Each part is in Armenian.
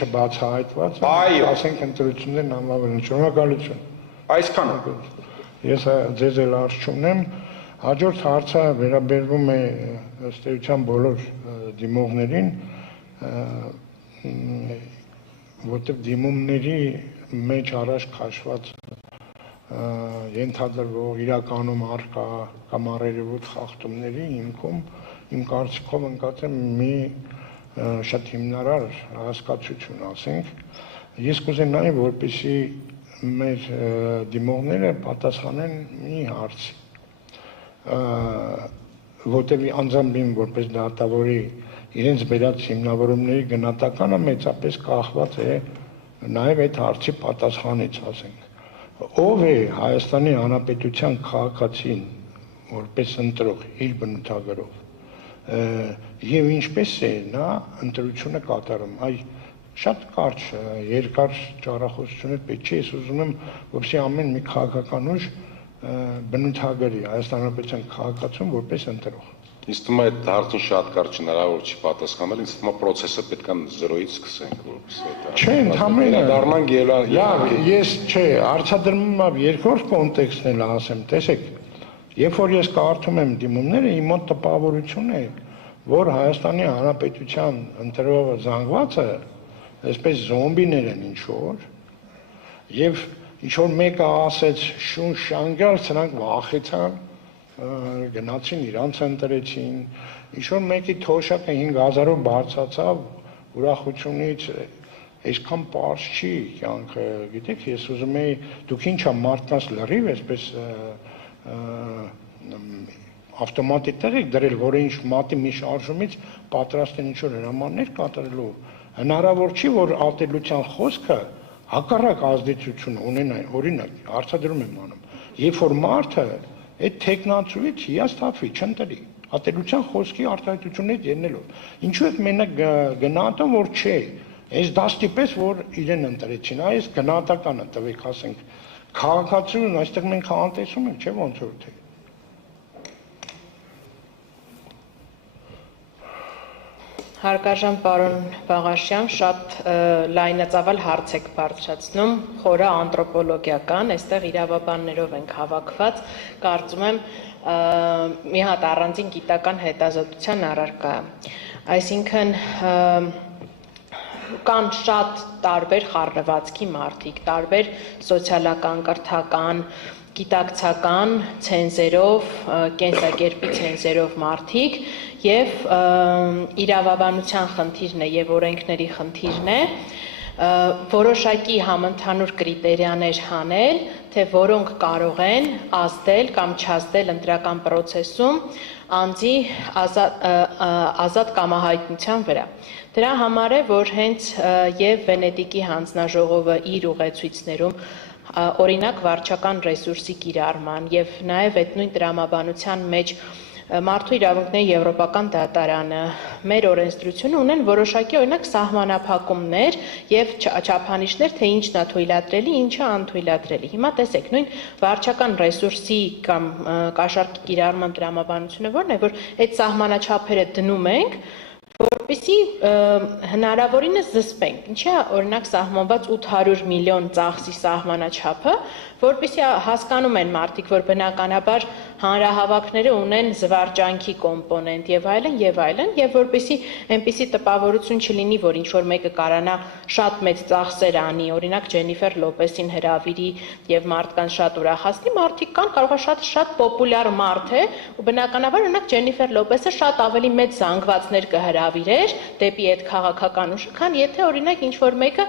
չբացահայտված, ասենք ընտրություններն անվավել են, շնորհակալություն։ Այսքանը։ Ես ձեզ էլ արժ չունեմ, հաջորդ հարցը վերաբերվում է ըստ էության բոլոր դիմողներին, որտեղ դիմումների մեջ առաջ քաշված ենթադրվող իրականում առկա կամ առերևույթ խախտումների հիմքում իմ կարծիքով ընկած է մի շատ հիմնարար հասկացություն, ասենք, ես կուզենայի, որպեսզի մեր դիմողները պատասխանեն մի հարցի, որտեղ անձամբ որպես դատավորի իրենց բերած հիմնավորումների գնահատականը մեծապես կախված է նաև այդ հարցի պատասխանից, ասենք, ով է Հայաստանի Հանրապետության քաղաքացին որպես ընտրող իր բնութագրով եւ ինչպես է նա ընտրությունը կատարում, շատ կարճ, երկար ճառախոսություններ պետք չէ, ես ուզում եմ, որպեսզի ամեն մի քաղաքական ուժ բնութագրի Հայաստանի Հանրապետության քաղաքացուն որպես ընտրող։ Ինձ թվում է այդ հարցին շատ կարճ հնարավոր չի պատասխանել, ինձ թվում է process-ը պետք է 0-ից սկսենք, որպեսզի այդ Չէ, ընդհանրապես դառնանք լավ, ես չէ, հարցադրումով երկրորդ կոնտեքստն էլ ասեմ, տեսեք, երբ որ ես կարդում եմ դիմումները, իմ մոտ տպավորություն է, որ Հայաստանի Հանրապետության ընտրողը զանգվածը այսպես զոմբիներ են ինչ-որ, եւ ինչ-որ մեկը ասեց շուն շանգալ, սրանք վախեցան, գնացին իրանց ընտրեցին, ինչ-որ մեկի թոշակը 5000-ով բարձացավ ուրախությունից, այսքան պարզ չի կյանքը, գիտեք, ես ուզում եի, դուք ինչա մարդկանց լրիվ այսպես ավտոմատի տեղ եք դրել, որը ինչ մատի մի շարժումից պատրաստ են ինչ-որ հրամաններ կատարելու, հնարավոր չի, որ ատելության խոսքը հակառակ ազդեցություն ունենա, օրինակ, հարցադրում եմ անում, երբ որ մարդը այդ թեկնածուից հիասթափվի, չընտրի, ատելության խոսքի արտահայտությունից ելնելով, ինչու եք մենակ գնահատում, որ չէ, այս դաստի պես, որ իրեն ընտրեցին, այս գնահատականը տվեք, ասենք, քաղաքացիություն, այստեղ մենք անտեսում ենք, չէ՞ ոնց որ թե։ Հարգարժան պարոն Բաղաշյան, շատ լայնածավալ հարց եք բարձրացնում, խորը անթրոպոլոգիական, այստեղ իրավաբաններով ենք հավաքված, կարծում եմ մի հատ առանձին գիտական հետազոտության առարկա է։ Այսինքն կան շատ տարբեր խառնվածքի մարդիկ, տարբեր սոցիալական, կրթական, գիտակցական ցենզերով, կենսակերպի ցենզերով մարդիկ եւ իրավաբանության խնդիրն է եւ օրենքների խնդիրն է որոշակի համընդհանուր կրիտերիաներ հանել, թե որոնք կարող են ազդել կամ չազդել ընտրական process-ում անձի ազատ կամահայտնության վրա։ Դրա համար է, որ հենց եւ Վենետիկի հանձնաժողովը իր ուղեցույցներում օրինակ վարչական ռեսուրսի կիրառման եւ նաեւ այդ նույն տրամաբանության մեջ Մարդու իրավունքների եվրոպական դատարանը, մեր օրենսդրությունը ունեն որոշակի օրինակ սահմանափակումներ եւ չափանիշներ, թե ինչն է թույլատրելի, ինչը անթույլատրելի։ Հիմա տեսեք, նույն վարչական ռեսուրսի կամ կաշառքի կիրառման տրամաբանությունը որն է, որ այդ սահմանաչափերը դնում ենք, որպեսզի հնարավորինս զսպենք, ինչի է օրինակ սահմանված 800 միլիոն ծախսի սահմանաչափը, որպեսզի հասկանում են մարդիկ, որ բնականաբար հանրահավաքները ունեն զվարճանքի կոմպոնենտ եւ այլն, եւ որպեսզի այնպիսի տպավորություն չլինի, որ ինչ-որ մեկը կարանա շատ մեծ ծախսեր անի, օրինակ Ջենիֆեր Լոպեսին հրավիրի եւ մարդկանց շատ ուրախացնի, մարդիկ կան, կարող է շատ պոպուլյար մարդ է, ու բնականաբար օրինակ Ջենիֆեր Լոպեսը շատ ավելի մեծ զանգվածներ կհրավիրեր դեպի այդ քաղաքական ուժը, քան եթե օրինակ ինչ-որ մեկը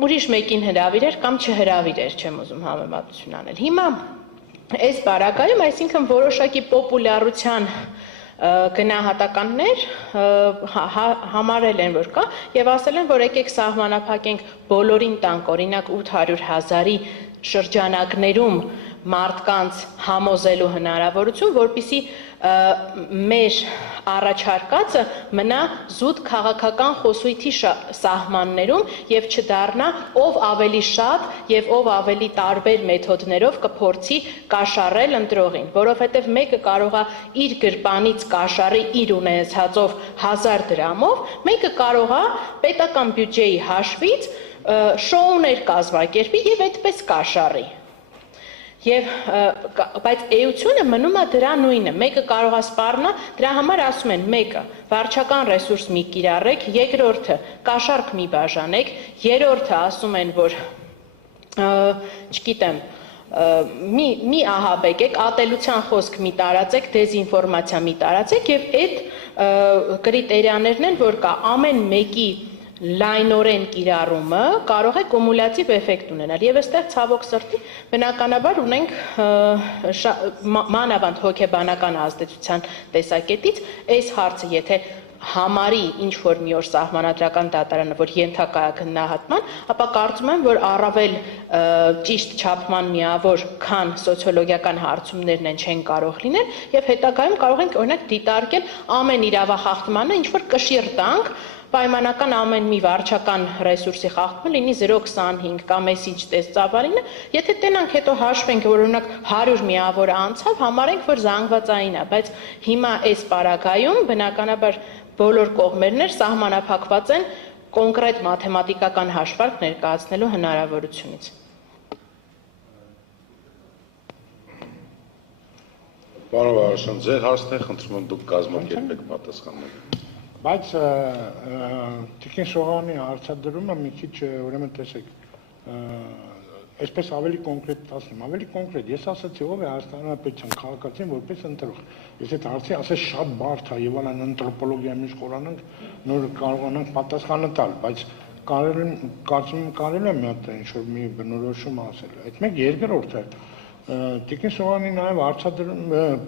ուրիշ մեկին հրավիրեր կամ չհրավիրեր, չեմ ուզում համեմատություն անել։ Հիմա այս բարակայում, այսինքն որոշակի պոպուլյարության գնահատականներ համարել են, որ կա, եւ ասել են, որ եկեք սահմանափակենք բոլորին տանք, օրինակ 800,000-ի շրջանակներում մարդկանց համոզելու հնարավորություն, որպեսզի մեր առաջարկածը մնա զուտ քաղաքական խոսույթի սահմաններում եւ չդառնա ով ավելի շատ եւ ով ավելի տարբեր մեթոդներով կփորձի կաշառել ընտրողին, որովհետեւ մեկը կարող է իր գրպանից կաշառի իր ունեցածով 1000 դրամով, մեկը կարող է պետական բյուջեի հաշվից շոուներ կազմակերպի եւ այդպես կաշառի։ Բայց էությունը մնում է դրա նույնը, մեկը կարող է սպառնա, դրա համար ասում են մեկը վարչական ռեսուրս մի կիրառեք, երկրորդը կաշառք մի բաժանեք, երրորդը ասում են, որ չգիտեմ, մի ահաբեկեք, ատելության խոսք մի տարածեք, դեզինֆորմացիա մի տարածեք եւ այդ կրիտերիաներն են, որ կա ամեն մեկի լայնորեն կիրառումը կարող է կումուլյատիվ էֆեկտ ունենալ եւ այստեղ ցավոք սրտի բնականաբար ունենք մանավանդ հոգեբանական ազդեցության տեսակետից այս հարցը եթե համարի ինչ որ մի օր սահմանադրական դատարանը որ ենթակա է քննահատման, ապա կարծում եմ որ առավել ճիշտ չափման միավոր քան սոցիոլոգիական հարցումներն են չեն կարող լինել եւ հետագայում կարող ենք օրինակ դիտարկել ամեն իրավախախտմանը ինչ որ կշիռ տանք պայմանական ամեն մի վարչական ռեսուրսի խախտումը լինի 0.25 կամ էս ինչ տեսծավարինը, եթե տենանք հետո հաշվենք, որ օրինակ 100 միավոր անցավ, համարենք, որ զանգվածային է, բայց հիմա այս պարագայում բնականաբար բոլոր կողմերներ սահմանափակված են կոնկրետ մաթեմատիկական հաշվարկ ներկայացնելու հնարավորությունից։ Պարոն Վարդանյան, ձեր հարցները խնդրում եմ դուք կազմակերպեք պատասխանները։ Բայց Տիկին Սողանի հարցադրումը մի քիչ ուրեմն տեսեք, այսպես ավելի կոնկրետ ասեմ, ավելի կոնկրետ, ես ասացի ով է Հայաստանապետության քաղաքացին որպես ընտրող, ես այդ հարցի ասես շատ բարդ է եւ այլն անթրոպոլոգիայից խորանանք, նոր կարողանանք պատասխանը տալ, բայց կարծում եմ կարելի է մի հատ ինչ-որ մի բնորոշում ասել, այդ մեկ երկրորդը Տիկին Սողանի նաև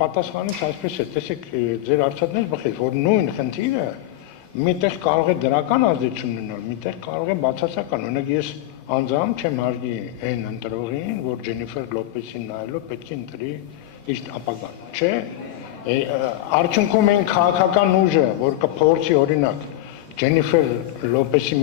պատասխանից այսպես է, տեսեք, ձեր հարցածներից բխեց, որ նույն խնդիրը միտեղ կարող է դրական ազդեցություն ունենալ, միտեղ կարող է բացասական, օրինակ ես անձամբ չեմ հարգի այն ընտրողին, որ Ջենիֆեր Լոպեսին նայելով պետք է ընտրի իր ապագան, չէ, արդյունքում այն քաղաքական ուժը, որ կփորձի օրինակ Ջենիֆեր Լոպեսի